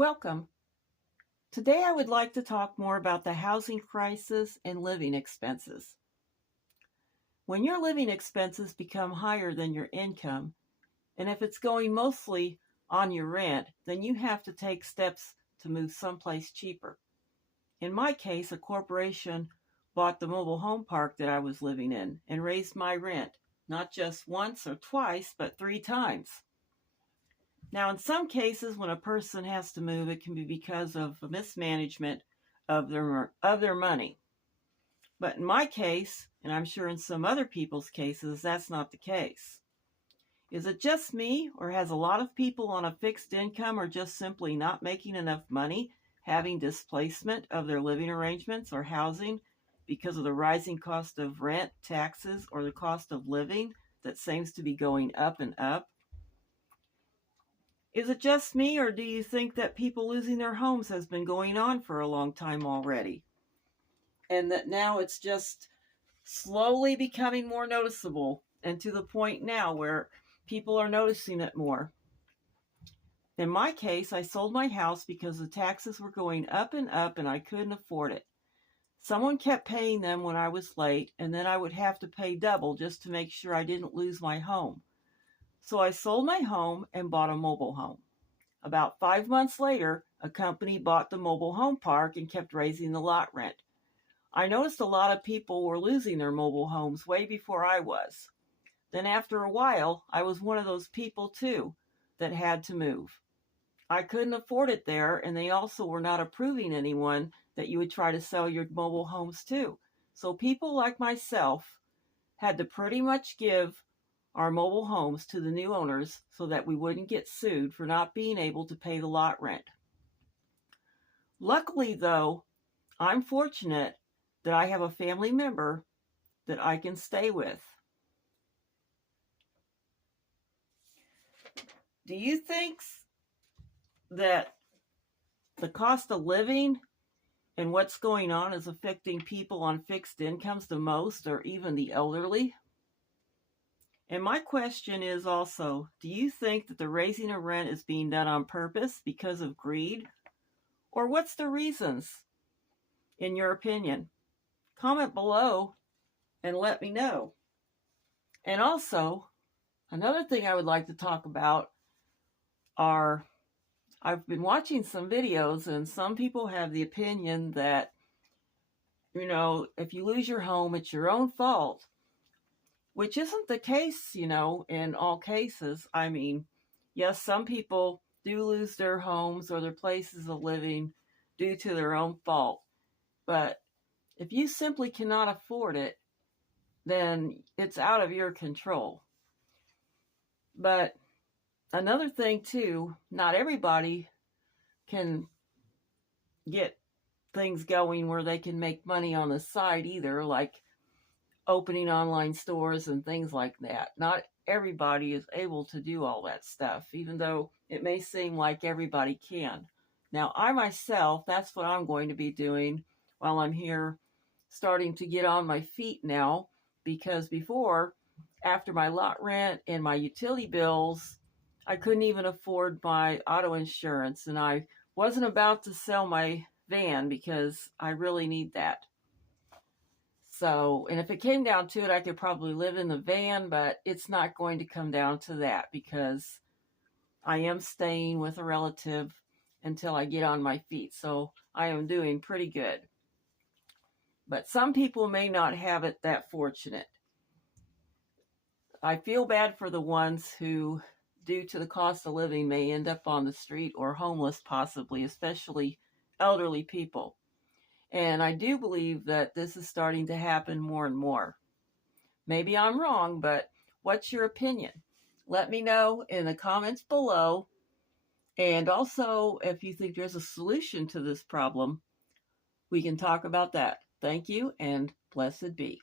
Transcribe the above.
Welcome. Today I would like to talk more about the housing crisis and living expenses. When your living expenses become higher than your income, and if it's going mostly on your rent, then you have to take steps to move someplace cheaper. In my case, a corporation bought the mobile home park that I was living in and raised my rent, not just once or twice, but 3 times. Now, in some cases, when a person has to move, it can be because of a mismanagement of their money. But in my case, and I'm sure in some other people's cases, that's not the case. Is it just me, or has a lot of people on a fixed income or just simply not making enough money having displacement of their living arrangements or housing because of the rising cost of rent, taxes, or the cost of living that seems to be going up and up? Is it just me, or do you think that people losing their homes has been going on for a long time already? And that now it's just slowly becoming more noticeable, and to the point now where people are noticing it more. In my case, I sold my house because the taxes were going up and I couldn't afford it. Someone kept paying them when I was late, and then I would have to pay double just to make sure I didn't lose my home. So I sold my home and bought a mobile home. About 5 months later, a company bought the mobile home park and kept raising the lot rent. I noticed a lot of people were losing their mobile homes way before I was. Then after a while, I was one of those people too that had to move. I couldn't afford it there, and they also were not approving anyone that you would try to sell your mobile homes to. So people like myself had to pretty much give our mobile homes to the new owners so that we wouldn't get sued for not being able to pay the lot rent. Luckily, though, I'm fortunate that I have a family member that I can stay with. Do you think that the cost of living and what's going on is affecting people on fixed incomes the most, or even the elderly? And my question is also, do you think that the raising of rent is being done on purpose because of greed? Or what's the reasons, in your opinion? Comment below and let me know. And also, another thing I would like to talk about are, I've been watching some videos, and some people have the opinion that, if you lose your home, it's your own fault. Which isn't the case, in all cases. I mean, yes, some people do lose their homes or their places of living due to their own fault. But if you simply cannot afford it, then it's out of your control. But another thing too, not everybody can get things going where they can make money on the side either, like opening online stores and things like that. Not everybody is able to do all that stuff, even though it may seem like everybody can. Now, I myself, that's what I'm going to be doing while I'm here starting to get on my feet now, because before, after my lot rent and my utility bills, I couldn't even afford my auto insurance, and I wasn't about to sell my van because I really need that. So, and if it came down to it, I could probably live in the van, but it's not going to come down to that because I am staying with a relative until I get on my feet. So I am doing pretty good. But some people may not have it that fortunate. I feel bad for the ones who, due to the cost of living, may end up on the street or homeless possibly, especially elderly people. And I do believe that this is starting to happen more and more. Maybe I'm wrong, but what's your opinion? Let me know in the comments below. And also, if you think there's a solution to this problem, we can talk about that. Thank you, and blessed be.